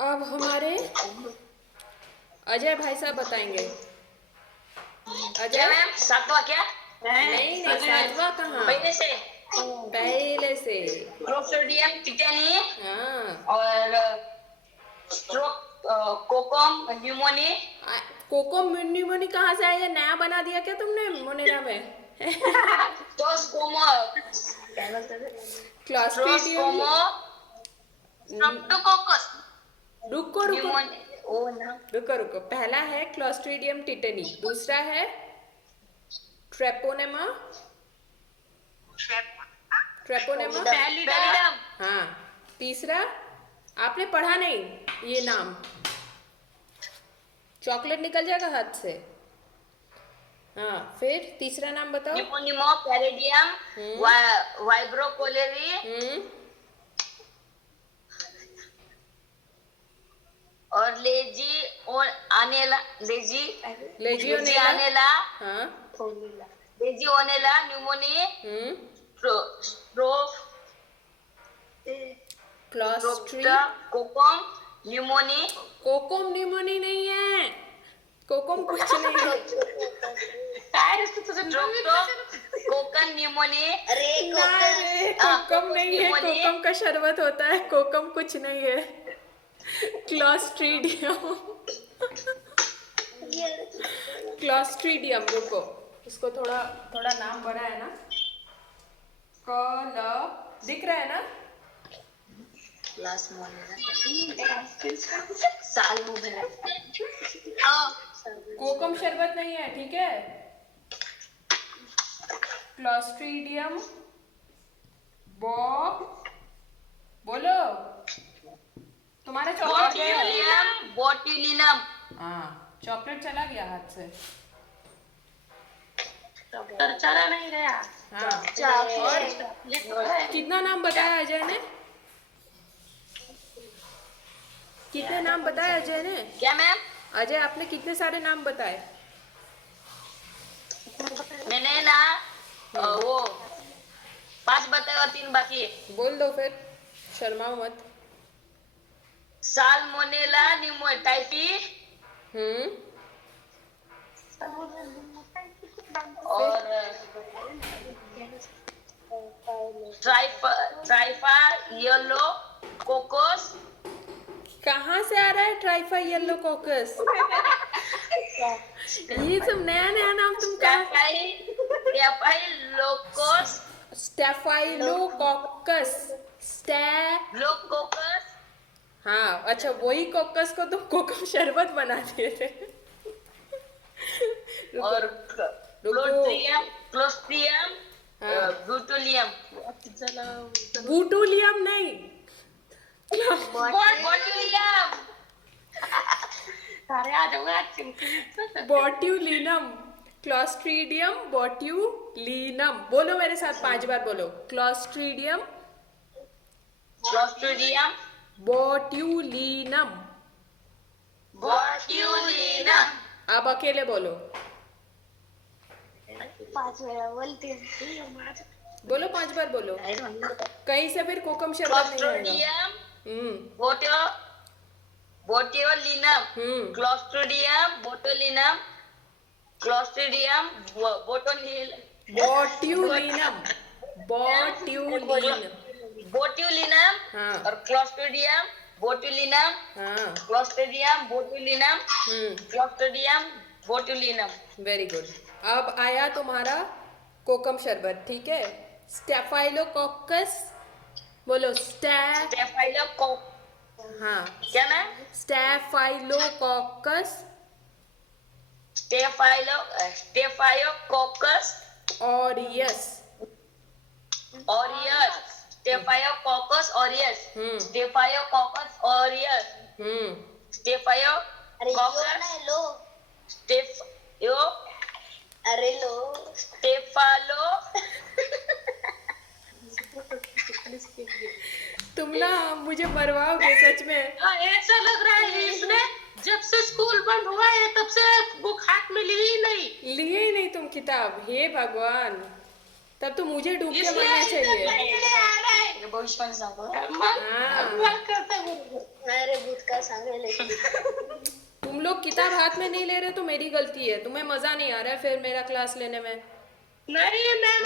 अब हमारे अजय भाई साहब बताएंगे। क्या अजय, मैम? सातवां क्या? नहीं नहीं, सातवां कहाँ, पहले से पहले से। क्लोस्ट्रिडियम टिटेनी हाँ, और स्ट्रोक कोकम न्यूमोनी। कोको न्यूमोनी कहाँ से आया? नया बना दिया क्या तुमने मोनेरा में? स्ट्रोस्कोमो क्लॉस्ट्रीडियम। स्ट्रोस्कोमो स्ट्रेप्टोकोकस रुको रुको न्यूमोनी। ओ ना, रुको रुको, पहला है क्लॉस्ट्रीडियम टिटेनी, दूसरा है ट्रेपोनेमा। Treponema, pallidum. हाँ। तीसरा आपने पढ़ा नहीं ये नाम, चॉकलेट निकल जाएगा हाथ से। हाँ, फिर तीसरा नाम बताओ। न्यूमोनिमो पैलिडियम वाइब्रोकोलेरी हम्म, और लेजी और आनेला लेजी लेजियोनेला। आनेला हाँ, लेजी ओनेला न्यूमोनी स्ट्रोफ क्लॉस्ट्री। कोकम न्यूमोनी कोकोम न्यूमोनी नहीं है, कोकोम कुछ नहीं है। कोकन न्यूमोनी। ना रे, कोकम नहीं है, कोकम का शरबत होता है, कोकम कुछ नहीं है। क्लॉस्ट्रीडियम। क्लॉस्ट्रीडियम, रुको, इसको थोड़ा थोड़ा नाम बड़ा है ना। कल दिख रहा है ना? क्लास साल कोकम शरबत नहीं है, ठीक है। क्लॉस्ट्रीडियम बोलो, तुम्हारे चॉकलेट गया। बोट्यूलिनम। हाँ, चॉकलेट चला गया हाथ से। चला नहीं गया। हाँ, और कितना नाम बताया अजय ने? कितने नाम बताए अजय ने? क्या मैम? अजय, आपने कितने सारे नाम बताए? मैंने ना वो 5 बताए और 3 बाकी है। बोल दो फिर, शर्माओ मत। साल्मोनेला न्यूमोटाइफी और ट्राइफा येलो कोकोस। कहाँ से आ रहा है ट्राइफा येलो कोकस? ये सब नया नया नाम तुम कहाँ? लोकोस स्टेफाइलोकोकस। लोकोकस। हाँ, अच्छा, वही कोकस को तुम कोकम शरबत बना दिए थे। और क्लोस्ट्रियम हाँ, ब्यूटोलियम। बूटूलियम नहीं, बोट्यूलियम। अरे आ जाऊंगा। बॉट्यूलिनम। क्लॉस्ट्रीडियम बॉट्यूलिनम, बोलो मेरे साथ 5 बार बोलो। Clostridium clostridium botulinum. बोट्यूलिनम। अब अकेले बोलो, 5 वेळा बोलते। बोलो 5 बार बोलो, कहीं से फिर कोकम शरबत नहीं आएगा। Clostridium botulinum clostridium botulinum clostridium botulinum, botulin. Botulinum हाँ, और क्लोस्ट्रिडियम बोटुलिनम हाँ, clostridium botulinum clostridium botulinum. Very good. अब आया तुम्हारा कोकम शरबत, ठीक है। स्टेफाइलोकोकस, बोलो स्टेफाइलोकोक। हाँ, क्या ना? Staphylococcus staphylococcus aureus. Aureus staphylococcus aureus staphylococcus aureus staphylococcus staphylo अरे लो स्टेफालो। तुम ना मुझे मरवाओगे सच में। ऐसा लग रहा है इसने जब से स्कूल बंद हुआ है तब से बुक हाथ में ली ही नहीं। लिए ही नहीं तुम किताब, हे भगवान, तब तो मुझे डूब के मरना चाहिए। भविष्य हाँ, अरे भूत का सांगेल तुम लोग किताब हाथ में नहीं ले रहे तो मेरी गलती है, तुम्हें मजा नहीं आ रहा है फिर मेरा क्लास लेने में। नहीं मैम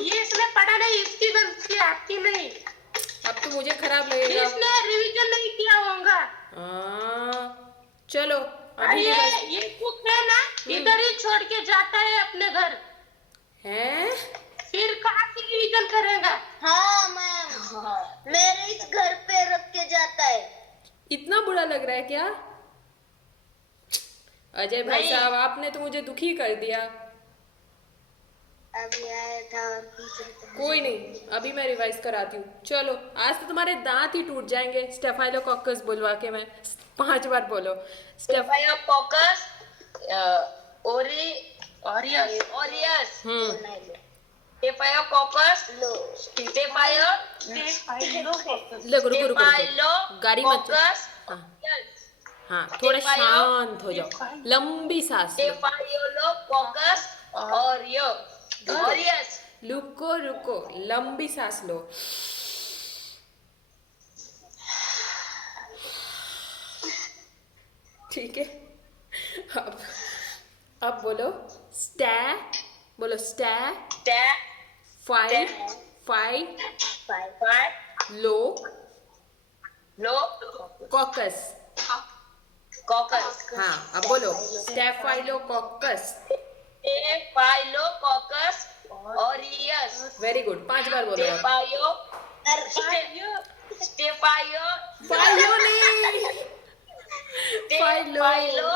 ये इसने पढ़ा नहीं, इसकी गलती है, आपकी नहीं। अब तो मुझे खराब लगेगा। इसने रिवीजन नहीं किया होगा। चलो और अभी ये बुक है ना इधर ही छोड़ के जाता है अपने घर, हैं? फिर कहाँ से रिवीजन करेगा? हाँ मैम, मेरे इस घर पे रख के जाता है। इतना बुरा लग रहा है क्या? अजय भाई नहीं। साहब आपने तो मुझे दुखी कर दिया। अभी आया था और पीछे था। कोई नहीं, अभी मैं रिवाइज कराती हूँ। चलो आज तो तुम्हारे दांत ही टूट जाएंगे स्टेफाइलोकोकस बुलवा के। मैं 5 बार बोलो स्टेफाइलोकोकस ऑरियस ऑरियस हम्म स्टेफाइलोकोकस लो स्टेफाइलो रुको रुको रुको रुको, गाड़ी मत चलाओ। स्टेफाइलोकोकस हाँ थोड़ा शांत हो जाओ, लंबी सांस लो। स्टेफाइलोकोकस ऑरियस रुको रुको, लंबी सांस लो। ठीक है, अब बोलो स्टै, बोलो स्टै फाइव लो लो कॉकस। कॉकस हाँ अब बोलो staphylococcus. Staphylococcus aureus very good, 5 बार बोलो आप। स्टेफाइलो फाइलो नहीं, स्टेफाइलो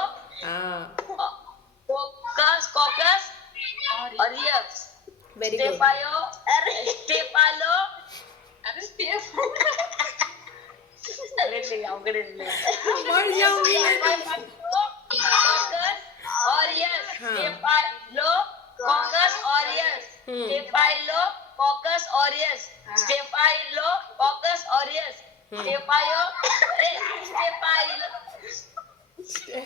हाँ कॉकस ऑरियस वेरी गुड। स्टेफाइलो अरे ले आओ गड़े ले मर जाऊंगी मैं। Coccus aureus staphylococcus aureus staphylococcus aureus staphylococcus aureus स्टेफाइलो अरे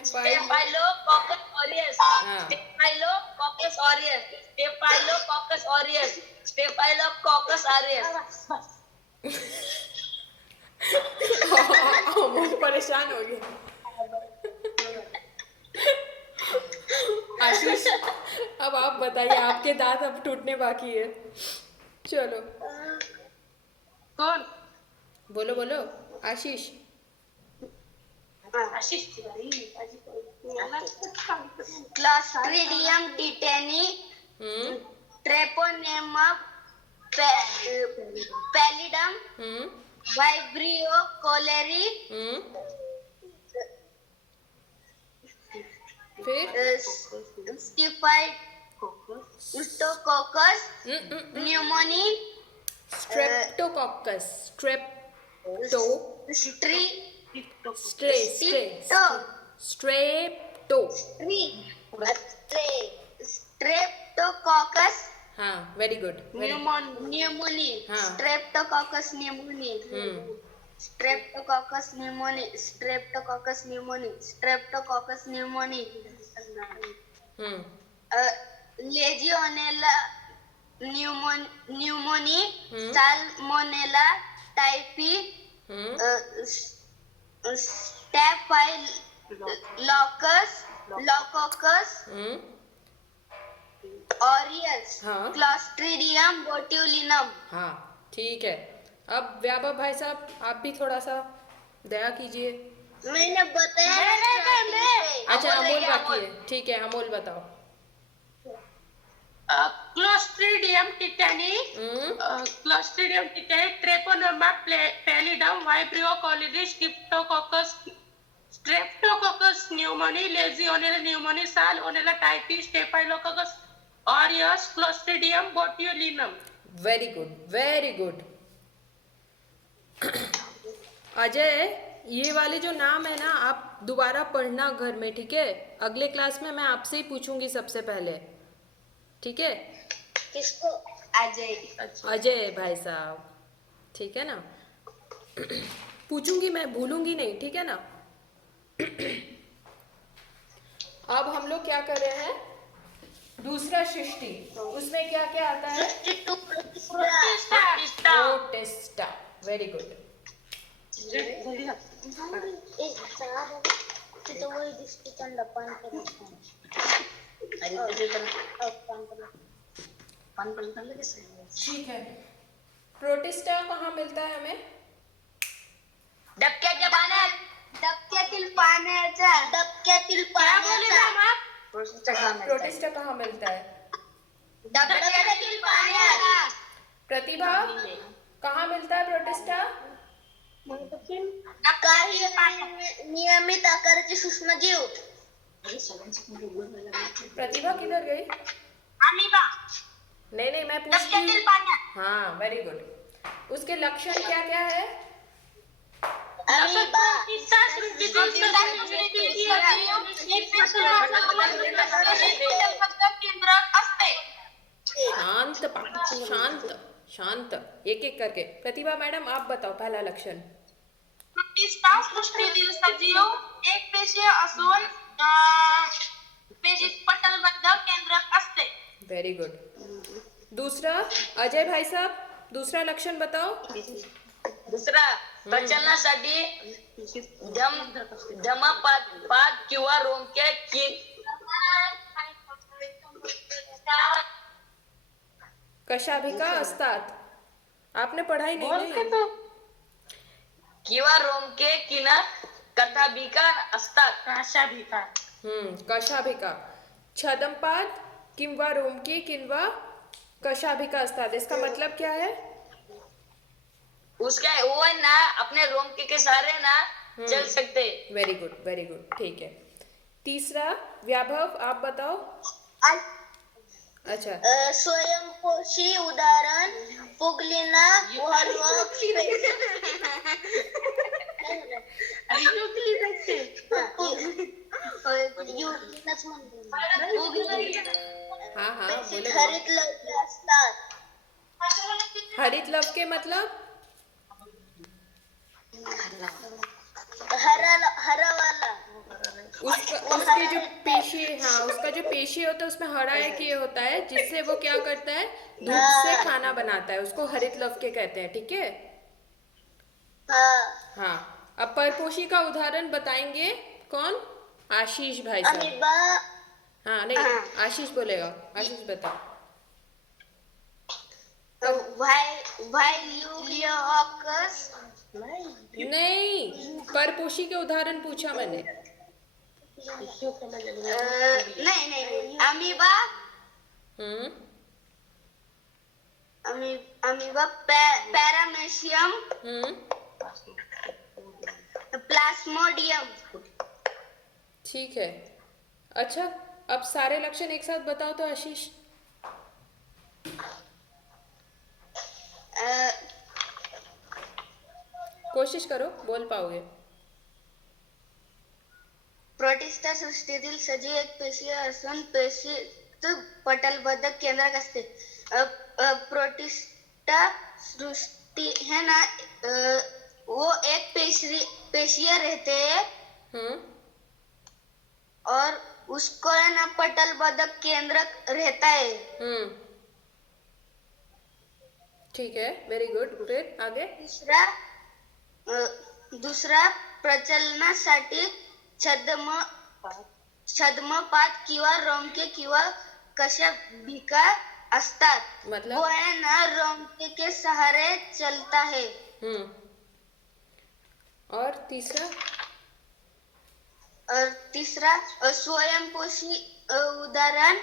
staphylococcus aureus staphylococcus aureus staphylococcus aureus staphylococcus aureus बहुत परेशान हो गया। आशीष अब आप बताइए, आपके दांत अब टूटने बाकी है। चलो कौन? बोलो बोलो Ashish. Ashish Tiwari. Clostridium tetani treponema pallidum vibrio cholerae फिर स्टिफाइडोकोकस न्यूमोनी स्ट्रेप्टोकोकस स्ट्रेप्टो स्ट्री स्ट्रेप्टो। स्ट्रेप्टोकोकस हाँ very good. Pneumoniae streptococcus pneumoniae streptococcus pneumoniae streptococcus pneumoniae streptococcus pneumoniae legionella pneumoniae salmonella typhi staphylococcus aureus clostridium botulinum. हाँ ठीक है। अब व्यापक भाई साहब आप भी थोड़ा सा दया कीजिए। मैंने बताया। अच्छा अमोल बाकी है, ठीक है अमोल बताओ। Clostridium tetani treponema pallidum vibrio cholerae streptococcus pneumoniae legionella pneumoniae salmonella typhi staphylococcus aureus clostridium botulinum. Very good very good. Ajay ये वाले जो नाम है ना आप दोबारा पढ़ना घर में, ठीक है? अगले क्लास में मैं आपसे ही पूछूंगी सबसे पहले, ठीक है? किसको? अजय। अजय भाई साहब, ठीक है ना? पूछूंगी मैं, भूलूंगी नहीं, ठीक है ना? अब हम लोग क्या कर रहे हैं? दूसरा सृष्टि, उसमें क्या क्या आता है? प्रोटिस्टा। Very good. तिथं वही दिसते त्यांना पान करत ठीक है। प्रोटिस्टा कहाँ मिलता है हमें? डबक्याच्या पाण्यात. डबक्यातील पाण्याचा प्रोटिस्टा कहाँ मिलता है? डबक्यातील पाण्यात प्रतिभा कहाँ मिलता है प्रोटिस्टा? काही नियमित आकाराचे सूक्ष्मजीव प्रतिभा किधर गई? अमीबा नहीं मैं पूछती हूँ। हाँ वेरी गुड। उसके लक्षण क्या क्या है? अमीबा शांत शांत शांत, एक एक करके। प्रतिभा मैडम आप बताओ पहला लक्षण। प्रोटिस्टा सृष्टीतील सजीव एक पेशीय असून पेशीत पटलबद्ध केंद्रक असते. Very good. दूसरा अजय भाई साहब, दूसरा लक्षण बताओ। दुसरा, प्रचलनासाठी धमपात किंवा रोमके कशाभिका असतात। आपने पढ़ाई नहीं नहीं? किंवा रोमके किंवा कथाभिका असतात. कशाभिका, छदमपाद किंवा रोमकी किंवा कशाभिका असतात। इसका मतलब क्या है? उसका वो है ना, अपने रोमके के सहारे ना चल सकते. वेरी गुड ठीक है। तीसरा व्याभव आप बताओ। अच्छा स्वयंपोषी उदाहरण पुगलिना वॉलवॉक्स हाँ बोले। हरित लवके असतात. हरित लवके मतलब हरा वाला उसके जो पेशी, उसका जो पेशी होता है उसमें हरा एक ये होता है जिससे वो क्या करता है, धूप से खाना बनाता है, उसको हरित लवके कहते हैं। ठीक है। हाँ अब परपोषी का उदाहरण बताएंगे कौन? आशीष भाई साहब। अमीबा हाँ नहीं आशीष बोलेगा। आशीष बताओ। वाइल्यूलियोकस नहीं परपोषी के उदाहरण पूछा मैंने। नहीं अमीबा अमीबा पैरामेशियम प्लाज्मोडियम। ठीक है। अच्छा अब सारे लक्षण एक साथ बताओ तो आशीष। कोशिश करो बोल पाओगे। प्रोटिस्टा सृष्टीतील सजीव एक पेशीय असून पेशीत पटलबद्ध केंद्रक असते. प्रोटिस्टा सृष्टि है ना, वो एक पेशीय रहते हैं और उसको है ना पटलबद्ध केंद्रक रहता है. ठीक है वेरी गुड। फिर आगे। दूसरा प्रचलनासाठी छद्मपात किंवा रोमके किंवा कशाभिका असतात. मतलब वो है ना रोमके के सहारे चलता है. और तीसरा स्वयंपोषी उदाहरण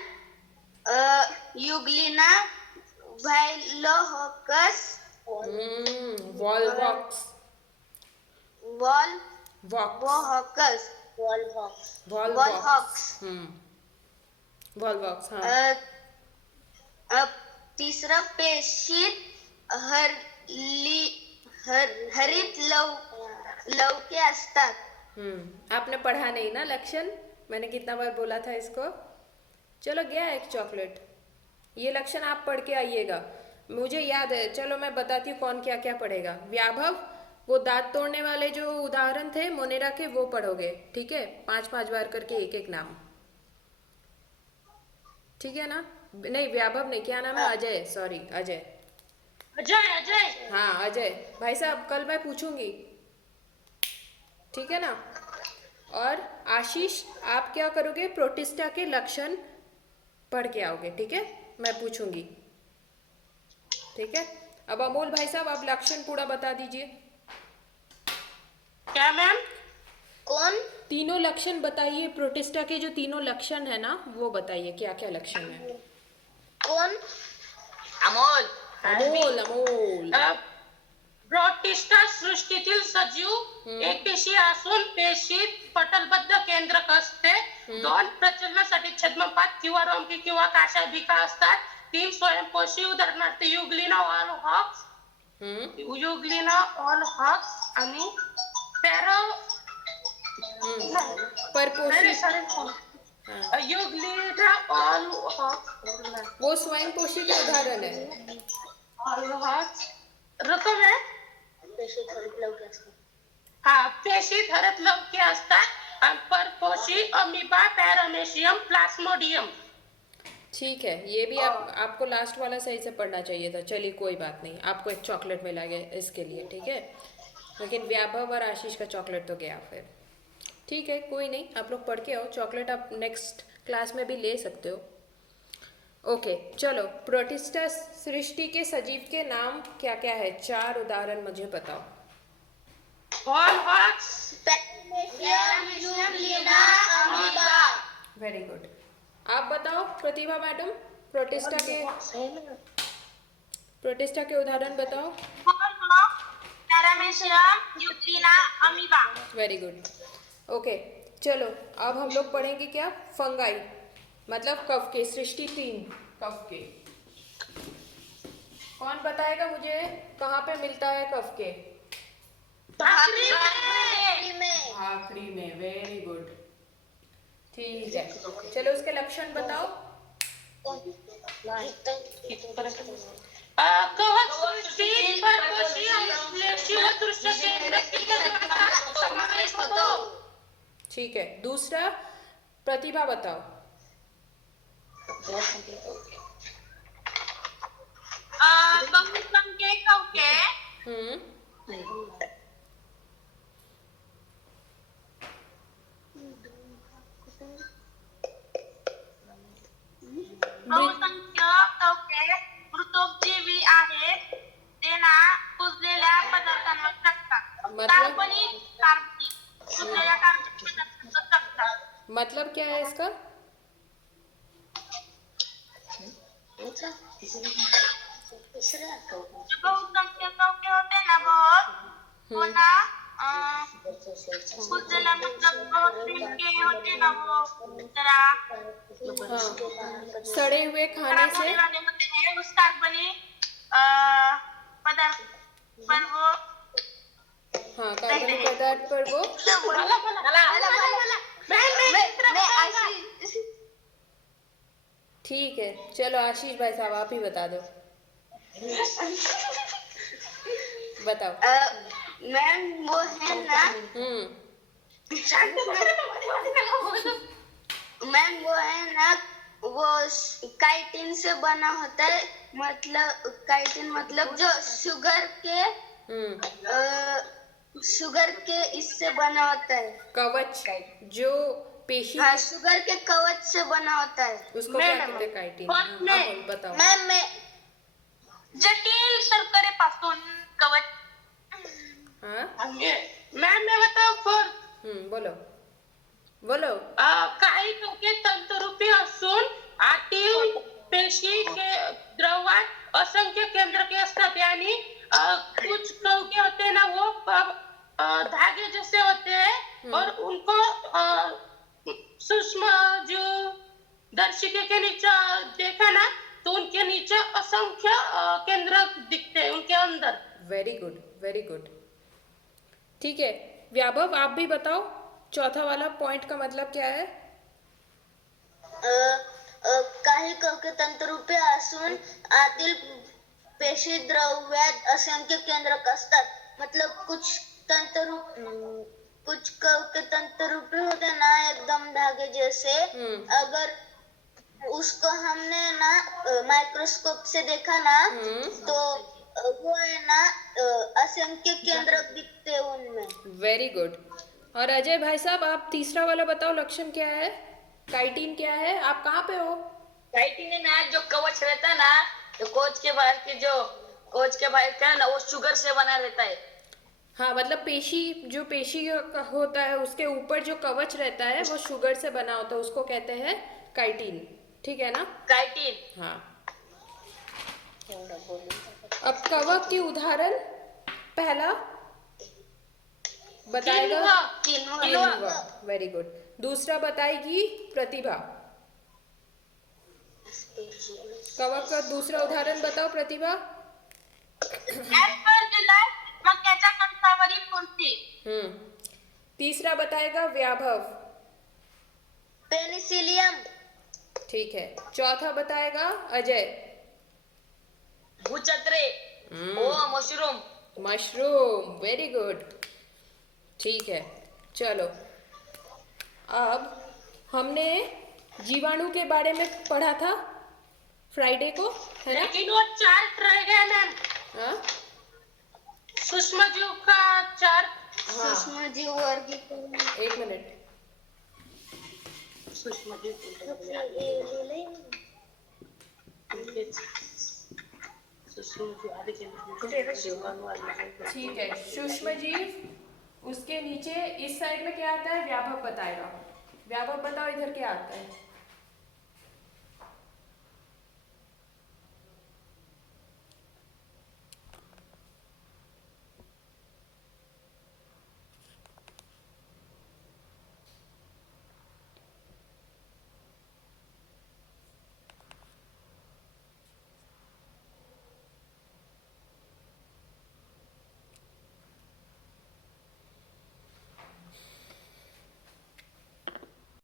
युग्लिना वाइल्यूलियोकस वॉलवॉक्स। तीसरा पेशीत हरित लवके असतात. आपने पढ़ा नहीं ना लक्षण, मैंने कितना बार बोला था इसको। चलो गया एक चॉकलेट। ये लक्षण आप पढ़ के आइएगा, मुझे याद है। चलो मैं बताती हूँ कौन क्या क्या पढ़ेगा। व्याभव वो दांत तोड़ने वाले जो उदाहरण थे मोनेरा के वो पढ़ोगे। ठीक है 5-5 बार करके एक एक नाम। ठीक है ना? नहीं व्याभव नहीं, क्या नाम है? अजय, सॉरी अजय। अजय हाँ अजय भाई साहब कल मैं पूछूंगी ठीक है ना। और आशीष आप क्या करोगे, प्रोटिस्टा के लक्षण पढ़ के आओगे, ठीक है, मैं पूछूंगी, ठीक है। अब अमोल भाई साहब आप लक्षण पूरा बता दीजिए। क्या मैम? कौन? तीनों लक्षण बताइए, प्रोटिस्टा के जो तीनों लक्षण है ना वो बताइए, क्या क्या लक्षण है। कौन? अमोल अमोल अमोल प्रोटिस्टा सृष्टीतील सजीव एकपेशीय असून पेशीत पटलबद्ध केंद्रक असते. 2 प्रचलनासाठी छद्मपात किंवा रोमकी किंवा काशाभिका असतात. 3 स्वयंपोषी उदाहरणार्थ युग्लिना ऑल हॉक्स, युग्लिना ऑल हॉक्स आणि परपोषी युग्लिना ऑल हॉक्स, वो स्वयंपोषी के उदाहरण है। ऑल हॉक्स रकम आहे. हा, पेशीत हरतलवके असतात आणि परपोषी अमीबा, पॅरामेशियम, प्लास्मोडियम. ठीक है, ये भी आपको लास्ट वाला सही से पढ़ना चाहिए था। चलिए कोई बात नहीं, आपको एक चॉकलेट मिला गया इसके लिए, ठीक है। लेकिन व्याभव और आशीष का चॉकलेट तो गया फिर, ठीक है, कोई नहीं, आप लोग पढ़ के आओ, चॉकलेट आप नेक्स्ट क्लास में भी ले सकते हो। ओके चलो, प्रोटिस्टा सृष्टि के सजीव के नाम क्या क्या है, 4 उदाहरण मुझे बताओ। ऑल हॉक्स, युग्लिना, अमीबा। वेरी गुड, आप बताओ प्रतिभा मैडम, प्रोटिस्टा के उदाहरण बताओ। Paramecium, euglena, amoeba. Very good, okay चलो अब हम लोग पढ़ेंगे क्या, फंगाई मतलब कवके, सृष्टि 3 कवके। कौन बताएगा मुझे कहाँ पे मिलता है कवके? भाकरी में. भाकरी में, वेरी गुड, ठीक है। चलो उसके लक्षण बताओ। कवच सृष्टी परपोषी श्लेषी व दृश्य केंद्रक समावेश होतो. ठीक है, दूसरा प्रतिभा बताओ। बहुसंख्य कवके मृतोपजीवी आहेत. ते ना कुजलेल्या पदार्थांवर टाकतात. कार्बनिक कुजलेल्या कार्बनिक पदार्थांवर टाकतात. मतलब क्या है इसका? बहुसंख्य कवके होते ना बहुत, वो ना कुजलेला मतलब बहुत के होते ना वो जरा हाँ, सड़े हुए खाने से होते हैं उस कार्बनिक पदार्थ पर वो, हाँ कार्बनिक पदार्थ पर वो ठीक है। चलो आशीष भाई साहब आप ही बता दो, बताओ। मैम वो है ना, मैम वो है ना, वो काइटिन से बना होता है, मतलब काइटिन मतलब जो शुगर के इससे बना होता है, कवच जो पेशी, हाँ शुगर के कवच से बना होता है, उसको क्या कहते हैं, काइटिन। हाँ, बताओ। मैम मैं जटिल शर्करे पासून कवच. हाँ मॅम मैं बताओ फोर. बोलो बोलो। काही कवके तंतुरूपी असून आतील पेशी के द्रवात असंख्य केंद्रके असतात आणि कुछ कवके होते ना वो धागे जैसे होते हैं और उनको सूक्ष्म जो दर्शिके के नीचे देखा ना तो उनके नीचे असंख्य केंद्र दिखते हैं उनके अंदर. वेरी गुड वेरी गुड, ठीक है। व्याभव आप भी बताओ, चौथा वाला पॉइंट का मतलब क्या है? काही कवके तंतुरूपी असून आतील पेशी द्रव्यात असंख्य केंद्रक असतात, मतलब कुछ कवके तंतुरूपी होते ना एकदम धागे जैसे, अगर उसको हमने ना माइक्रोस्कोप से देखा ना तो वो है ना असंख्य केंद्रक दिखते हैं उनमें. वेरी गुड, और अजय भाई साहब आप तीसरा वाला बताओ, लक्षण क्या है, काइटिन क्या है, आप कहाँ पे हो? काइटिन है ना, जो कवच रहता है ना, जो कोच के बाहर की, जो कोच के बाहर का है ना, वो शुगर से बना रहता है। हाँ मतलब पेशी, जो पेशी का होता है उसके ऊपर जो कवच रहता है वो शुगर से बना होता है, उसको कहते हैं काइटिन, ठीक है ना? काइटिन। हाँ। अब कवक की उदाहरण पहला बताएगा किन्वा, वेरी गुड। दूसरा बताएगी प्रतिभा। कवक का दूसरा उदाहरण बताओ प्रतिभा। मक्याच्या कणसावरील कुंती। तीसरा बताएगा व्याभव। पेनिसिलियम। ठीक है। चौथा बताएगा अजय। भूचक्रे। ओ मशरूम। Mushroom, very good. ठीक है, चलो अब हमने जीवाणु के बारे में पढ़ा था फ्राइडे को, है ना? लेकिन वो चार्ट रह गया मैम, हाँ? सूक्ष्म जीव का चार्ट। हाँ, सूक्ष्म जीव वर्गीकरण। एक मिनट। सूक्ष्म ठीक है, सूक्ष्म जीव, उसके नीचे इस साइड में क्या आता है, व्यापक बताएगा। व्यापक बताओ इधर क्या आता है।